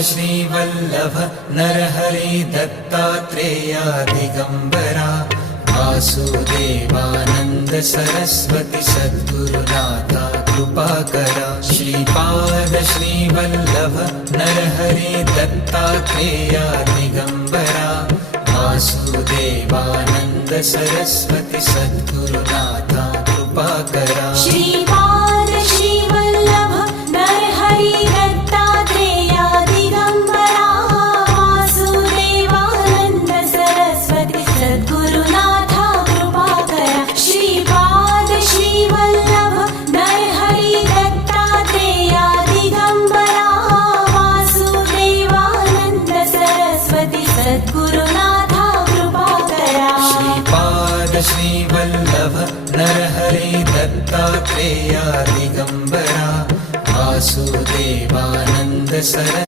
Shrivallabh Narhari Dattatreya Digambara Vasudevanand Saraswati सद्गुरुनाथा कृपाकरा Shripad Shrivallabh Narhari Dattatreya Digambara Vasudevanand Saraswati सद्गुरुनाथा कृपाकरा Shripad Shrivallabh Narhari Dattatreya Digambara Vasudevanand Saraswati सद्गुरुनाथा कृपाकरा Shripad Shrivallabh Narhari Dattatreya Digambara Vasudevanand Saraswati सद्गुरुनाथा कृपाकरा Shripad Shrivallabh Narhari Dattatreya Digambara Vasudevanand Saraswati